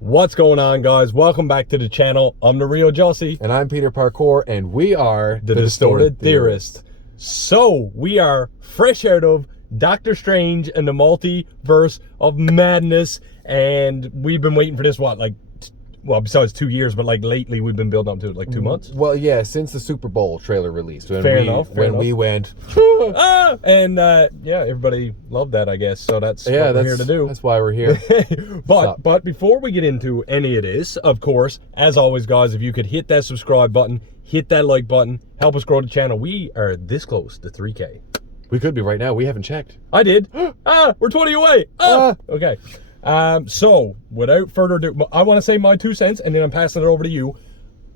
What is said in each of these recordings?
What's going on, guys? Welcome back to the channel. I'm the real Jossie. And I'm Peter Parkour, and we are the Distorted Theorists. So, we are fresh out of Doctor Strange and the Multiverse of Madness, and we've been waiting for this, besides 2 years, but lately we've been building up to it, 2 months? Well, yeah, since the Super Bowl trailer released. Fair enough. We went... everybody loved that, I guess, so that's what we're here to do. That's why we're here. But before we get into any of this, of course, as always, guys, if you could hit that subscribe button, hit that like button, help us grow the channel. We are this close to 3K. We could be right now. We haven't checked. I did. We're 20 away. Okay. So, without further ado, I want to say my 2 cents, and then I'm passing it over to you.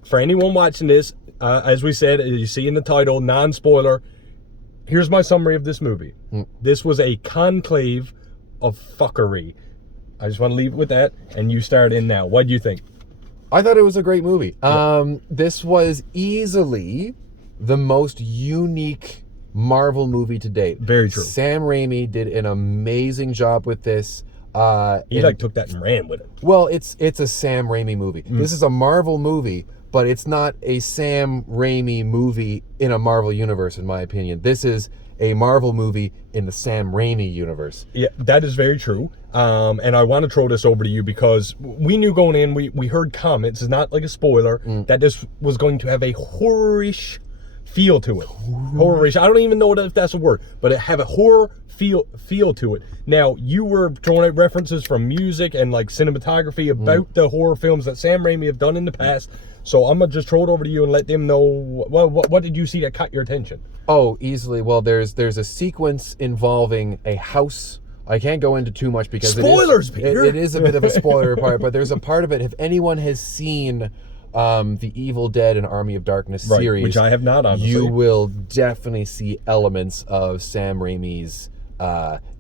For anyone watching this, as we said, you see in the title, non-spoiler, here's my summary of this movie. This was a conclave of fuckery. I just want to leave it with that, and you start in now. What do you think? I thought it was a great movie. This was easily the most unique Marvel movie to date. Very true. Sam Raimi did an amazing job with this. He took that and ran with it. Well, it's a Sam Raimi movie. This is a Marvel movie, but it's not a Sam Raimi movie in a Marvel universe, in my opinion. This is a Marvel movie in the Sam Raimi universe. Yeah, that is very true. And I want to throw this over to you because we knew going in, we heard comments, it's not like a spoiler, that this was going to have a horror-ish feel to it. Horror-ish. I don't even know if that's a word, but it have a horror feel to it. Now, you were throwing out references from music and cinematography about the horror films that Sam Raimi have done in the past. So I'm gonna just throw it over to you and let them know what did you see that caught your attention? Oh, easily. Well, there's a sequence involving a house. I can't go into too much because spoilers, Peter. It is a bit of a spoiler part, but there's a part of it. If anyone has seen the Evil Dead and Army of Darkness series, which I have not, honestly, you will definitely see elements of Sam Raimi's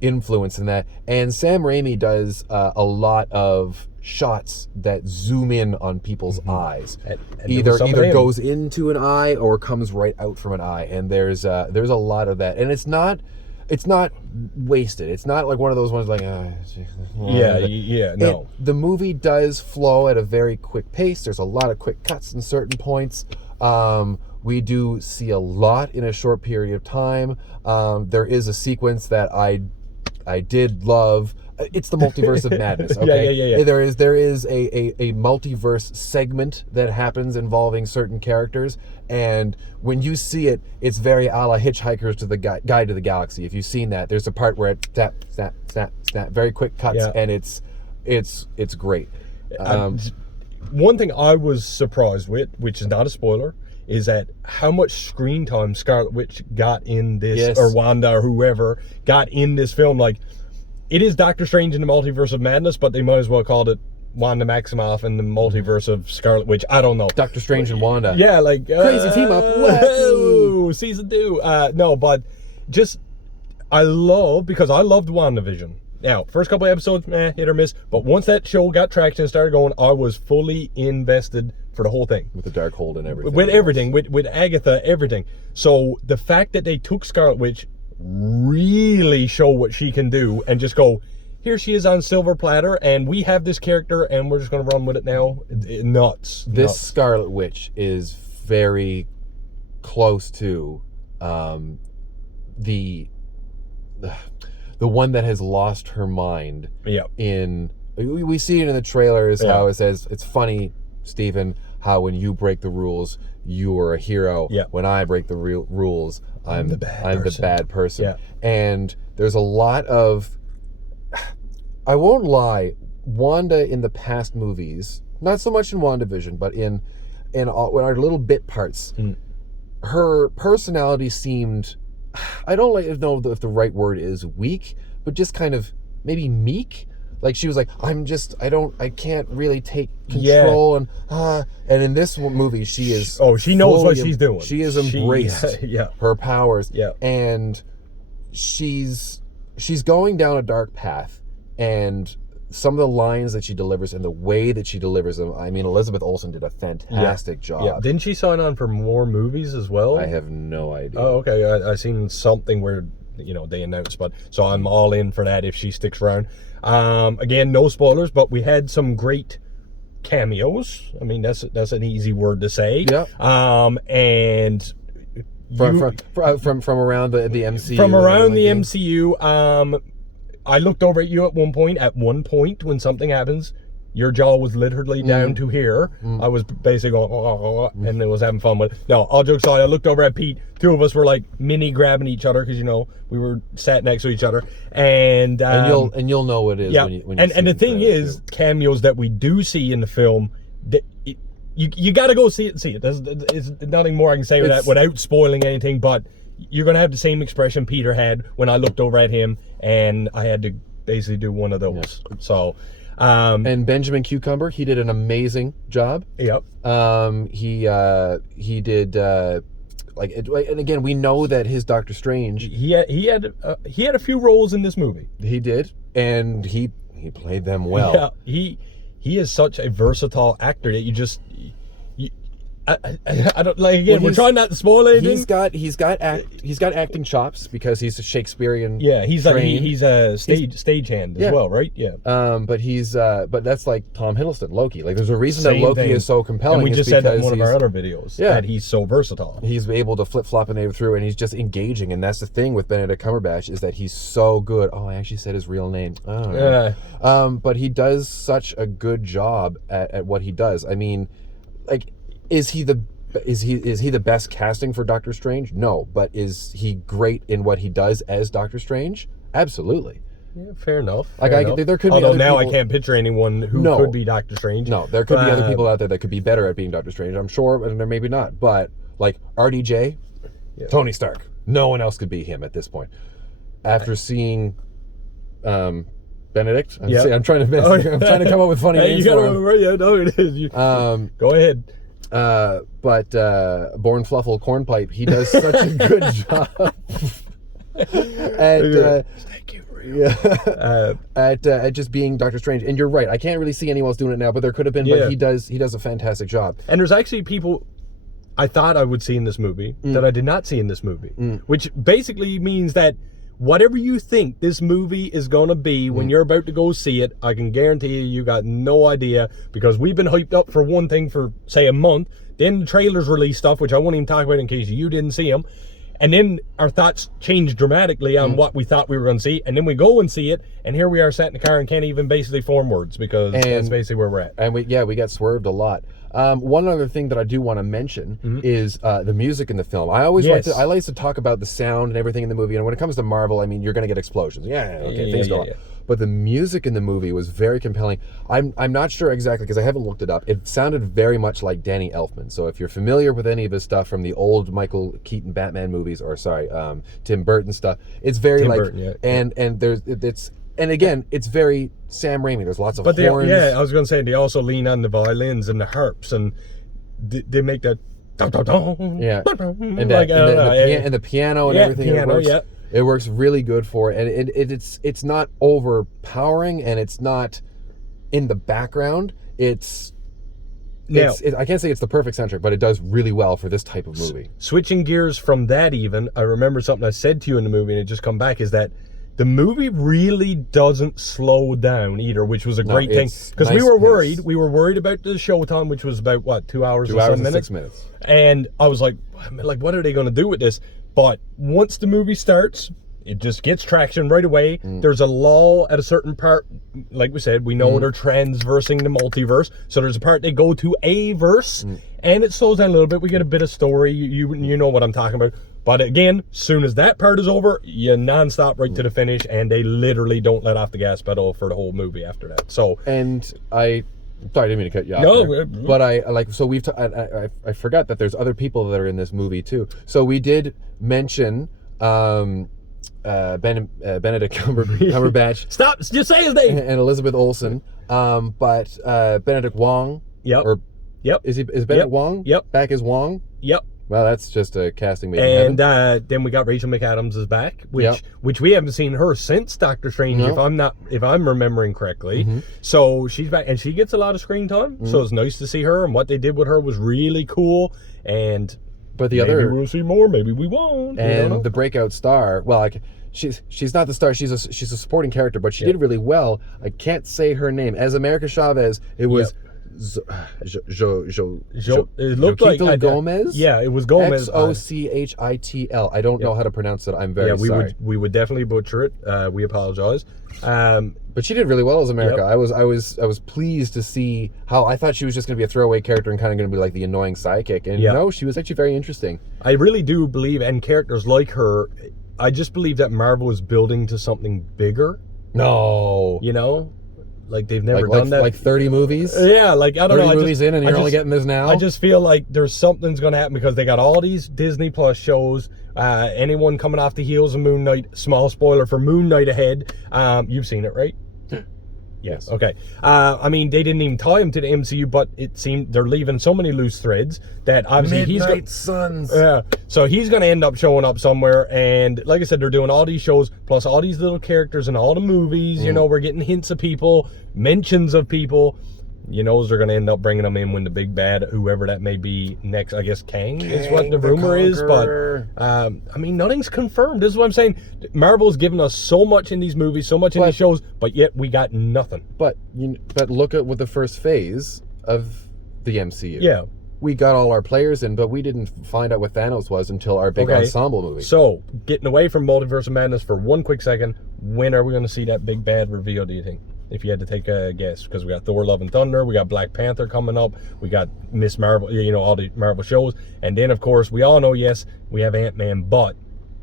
influence in that. And Sam Raimi does a lot of shots that zoom in on people's eyes. And either goes into an eye or comes right out from an eye. And there's a lot of that. And it's not wasted. It's not like one of those ones no. The movie does flow at a very quick pace. There's a lot of quick cuts in certain points. We do see a lot in a short period of time. There is a sequence that I did love. It's the Multiverse of Madness. Okay? Yeah. There is a multiverse segment that happens involving certain characters, and when you see it, it's very a la Hitchhikers to the Guide to the Galaxy. If you've seen that, there's a part where it snap, snap, snap, snap, very quick cuts, and it's great. One thing I was surprised with, which is not a spoiler, is that how much screen time Scarlet Witch got in this, or Wanda or whoever got in this film. It is Doctor Strange in the Multiverse of Madness, but they might as well called it Wanda Maximoff and the Multiverse of Scarlet Witch. I don't know. Doctor Strange and Wanda. Yeah, crazy team up. Wacky. Season 2. No, but just I loved WandaVision. Now, first couple of episodes, hit or miss, but once that show got traction and started going, I was fully invested for the whole thing. With the Darkhold and everything. With everything, with Agatha, everything. So the fact that they took Scarlet Witch, really show what she can do, and just go, here she is on silver platter, and we have this character, and we're just going to run with it now. Nuts. This Scarlet Witch is very close to the one that has lost her mind. We see it in the trailers, how it says, it's funny, Stephen, how when you break the rules, you are a hero. When I break the rules, I'm the bad person. And there's a lot of, I won't lie, Wanda in the past movies, not so much in WandaVision, but in our little bit parts, her personality seemed, I don't know if the right word is weak, but just kind of maybe meek. She was like, I can't really take control. And in this movie, she is... Oh, she knows what she's doing. She has embraced her powers. And she's going down a dark path. And some of the lines that she delivers and the way that she delivers them, I mean, Elizabeth Olsen did a fantastic job. Didn't she sign on for more movies as well? I have no idea. Oh, okay. I seen something where, they announced, but so I'm all in for that if she sticks around. Again, no spoilers, but we had some great cameos. I mean, that's an easy word to say. Yeah. And from around the MCU. From around the MCU. I looked over at you at one point. At one point, when something happens, your jaw was literally down to here. I was basically going, and it was having fun with it. No, all jokes aside, I looked over at Pete. Two of us were like mini grabbing each other because we were sat next to each other. And you'll know what it is. Yeah. When you and the thing is, cameos that we do see in the film, you got to go see it and see it. There's nothing more I can say with that without spoiling anything. But you're gonna have the same expression Peter had when I looked over at him, and I had to basically do one of those. Yeah. So. And Benjamin Cucumber, he did an amazing job. Yep. He did and again, we know that his Doctor Strange. He had a few roles in this movie. He did, and he played them well. Yeah. He is such a versatile actor that I don't like. Again, we're trying not to spoil anything. He's got acting chops because he's a Shakespearean. Yeah, he's a stagehand as well, right? Yeah. But that's like Tom Hiddleston, Loki. Like, there's a reason that Loki is so compelling. And we just said that in one of our other videos. Yeah, that he's so versatile. He's able to flip flop and through, and he's just engaging. And that's the thing with Benedict Cumberbatch, is that he's so good. Oh, I actually said his real name. Oh, yeah. But he does such a good job at what he does. I mean, like. Is he the best casting for Doctor Strange? No, but is he great in what he does as Doctor Strange? Absolutely. Yeah, fair enough. There could be. Although now I can't picture anyone who could be Doctor Strange. No, there could be other people out there that could be better at being Doctor Strange. I'm sure, and there maybe not. But like RDJ, Tony Stark, no one else could be him at this point. After seeing, Benedict, I'm trying to come up with funny names for him. Yeah, no, it is. Go ahead. But Born Fluffle Cornpipe, he does such a good job at just being Doctor Strange. And you're right, I can't really see anyone else doing it now, but there could have been. But he does a fantastic job. And there's actually people I thought I would see in this movie that I did not see in this movie, which basically means that whatever you think this movie is going to be when you're about to go see it, I can guarantee you got no idea, because we've been hyped up for one thing for, say, a month. Then the trailers release stuff, which I won't even talk about in case you didn't see them. And then our thoughts change dramatically on what we thought we were going to see. And then we go and see it, and here we are sat in the car and can't even basically form words, because that's basically where we're at. And we got swerved a lot. One other thing that I do want to mention is the music in the film. I always like to talk about the sound and everything in the movie. And when it comes to Marvel, I mean, you're going to get explosions. Things go on. But the music in the movie was very compelling. I'm not sure exactly, because I haven't looked it up. It sounded very much like Danny Elfman. So if you're familiar with any of his stuff from the old Michael Keaton Batman movies, or Tim Burton stuff, it's very and again, it's very Sam Raimi. There's lots of horns. I was going to say, they also lean on the violins and the harps, and they make that and the piano and everything. It works really good for it, and it's not overpowering, and it's not in the background. I can't say it's the perfect soundtrack, but it does really well for this type of movie. Switching gears from that, even, I remember something I said to you in the movie, and it just come back, is that the movie really doesn't slow down either, which was a great thing. Because we were worried. We were worried about the showtime, which was about, what, 2 hours or 7 minutes? 6 minutes. And I was like, what are they going to do with this? But once the movie starts, it just gets traction right away. There's a lull at a certain part. Like we said, we know they're transversing the multiverse. So there's a part they go to a verse, and it slows down a little bit. We get a bit of story. You know what I'm talking about. But again, as soon as that part is over, you nonstop right to the finish, and they literally don't let off the gas pedal for the whole movie after that. So, and sorry, I didn't mean to cut you off. No, but I forgot that there's other people that are in this movie too. So we did mention Benedict Cumberbatch. Stop! Just say his name. And Elizabeth Olsen. But Benedict Wong. Yep. Is Benedict Wong? Yep. Back as Wong? Yep. Well, that's just a casting made in heaven. And then we got Rachel McAdams is back, which we haven't seen her since Doctor Strange, if I'm remembering correctly. So she's back, and she gets a lot of screen time. So it's nice to see her, and what they did with her was really cool. But maybe we'll see more, maybe we won't. And the breakout star, well, she's not the star. She's a supporting character, but she did really well. I can't say her name. As America Chavez, it was It looked like Gomez. Yeah, it was Gomez. Xochitl. I don't know how to pronounce it. I'm very sorry. We would definitely butcher it. We apologize. But she did really well as America. Yep. I was pleased to see how I thought she was just going to be a throwaway character and kind of going to be like the annoying sidekick. And no, she was actually very interesting. I really do believe, and characters like her, I just believe that Marvel is building to something bigger. No, like they've never done that. Like 30 movies. Yeah, like I don't know. 30 movies in, and you're only getting this now. I just feel like there's something's going to happen because they got all these Disney Plus shows. Anyone coming off the heels of Moon Knight. Small spoiler for Moon Knight ahead. You've seen it, right? Yes. Okay. I mean, they didn't even tie him to the MCU, but it seemed they're leaving so many loose threads that obviously Midnight Suns. Yeah. So he's going to end up showing up somewhere, and like I said, they're doing all these shows plus all these little characters in all the movies. We're getting hints of people, mentions of people. They're going to end up bringing them in when the big bad, whoever that may be next, I guess Kang is what the rumor is. But, I mean, nothing's confirmed. This is what I'm saying. Marvel's given us so much in these movies, so much in these shows, but yet we got nothing. But look at what the first phase of the MCU. Yeah. We got all our players in, but we didn't find out what Thanos was until our big ensemble movie. So, getting away from Multiverse of Madness for one quick second, when are we going to see that big bad reveal, do you think? If you had to take a guess, because we got Thor: Love and Thunder, we got Black Panther coming up, we got Miss Marvel, all the Marvel shows, and then of course we all know, yes, we have Ant-Man, but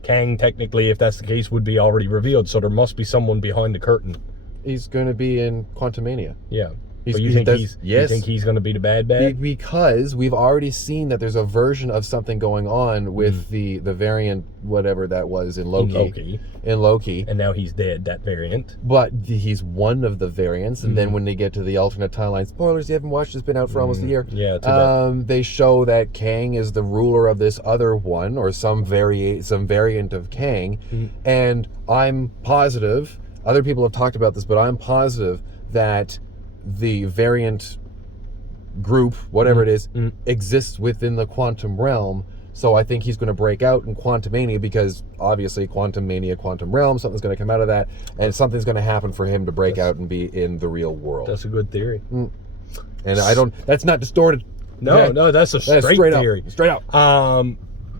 Kang technically, if that's the case, would be already revealed, so there must be someone behind the curtain. He's going to be in Quantumania. Yeah. But you think he's going to be the bad? Because we've already seen that there's a version of something going on with the variant, whatever that was in Loki. In Loki. And now he's dead, that variant. But he's one of the variants, and then when they get to the alternate timeline, spoilers, you haven't watched, it's been out for almost a year. Yeah, they show that Kang is the ruler of this other one, or some variant of Kang, and I'm positive, other people have talked about this, but I'm positive that the variant group, whatever it is, exists within the quantum realm. So I think he's going to break out in Quantumania, because obviously Quantumania, quantum realm, something's going to come out of that, and something's going to happen for him to break out and be in the real world. That's a good theory. And that's not distorted. No, that's a straight theory. Straight up.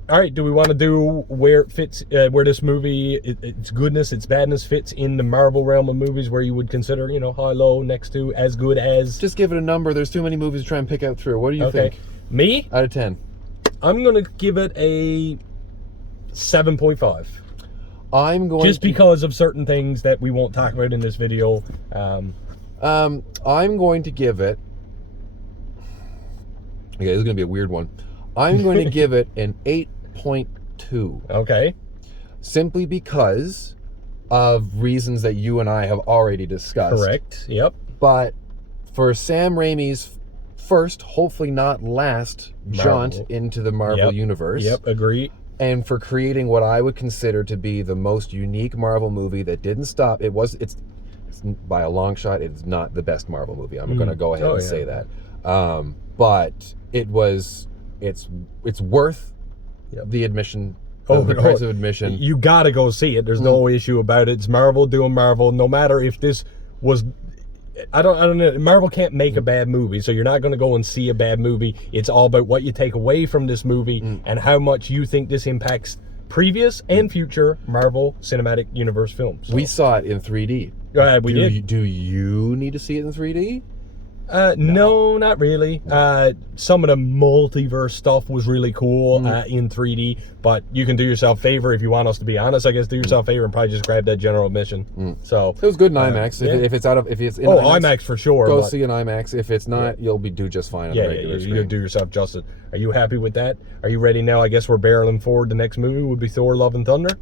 All right, do we want to do where it fits, where this movie, its goodness, its badness fits in the Marvel realm of movies, where you would consider, high, low, next to, as good as? Just give it a number. There's too many movies to try and pick out through. What do you think? Me? Out of 10. I'm going to give it a 7.5. I'm going just because of certain things that we won't talk about in this video. I'm going to give it, okay, this is going to be a weird one. I'm going to give it an 8.2. Okay. Simply because of reasons that you and I have already discussed. Correct. Yep. But for Sam Raimi's first, hopefully not last, jaunt into the Marvel universe. Yep, agree. And for creating what I would consider to be the most unique Marvel movie that didn't stop. It's by a long shot, it's not the best Marvel movie. I'm going to go ahead and say that. But it's worth the admission. The price of admission. You gotta go see it. There's no issue about it. It's Marvel doing Marvel. No matter if this was, I don't know. Marvel can't make a bad movie, so you're not going to go and see a bad movie. It's all about what you take away from this movie and how much you think this impacts previous and future Marvel Cinematic Universe films. So. We saw it in 3D. We did. Do you need to see it in 3D? No, not really. Some of the multiverse stuff was really cool in 3D, but you can do yourself a favor if you want us to be honest. I guess do yourself a favor and probably just grab that general admission. So it was good in IMAX. If it's in IMAX for sure. Go see an IMAX. If it's not, you'll do just fine on the regular screen. You'll do yourself justice. Are you happy with that? Are you ready now? I guess we're barreling forward. The next movie would be Thor: Love and Thunder.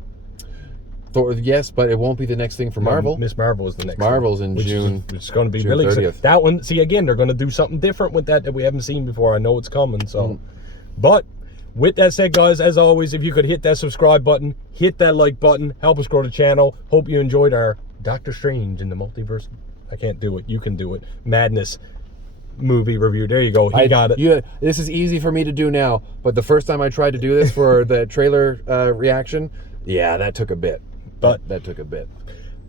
Thor, yes, but it won't be the next thing for Marvel. Miss Marvel is the next. Marvel's in June. It's going to be June really 30th. That one. See, again, they're going to do something different with that we haven't seen before. I know it's coming. So, but with that said, guys, as always, if you could hit that subscribe button, hit that like button, help us grow the channel. Hope you enjoyed our Doctor Strange in the Multiverse. I can't do it. You can do it. Madness movie review. There you go. He got it. This is easy for me to do now, but the first time I tried to do this for the trailer reaction, that took a bit. But that took a bit.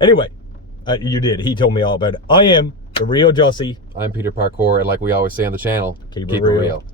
Anyway, you did. He told me all about it. I am The real Jussie. I'm Peter Parkour, and like we always say on the channel, keep it real.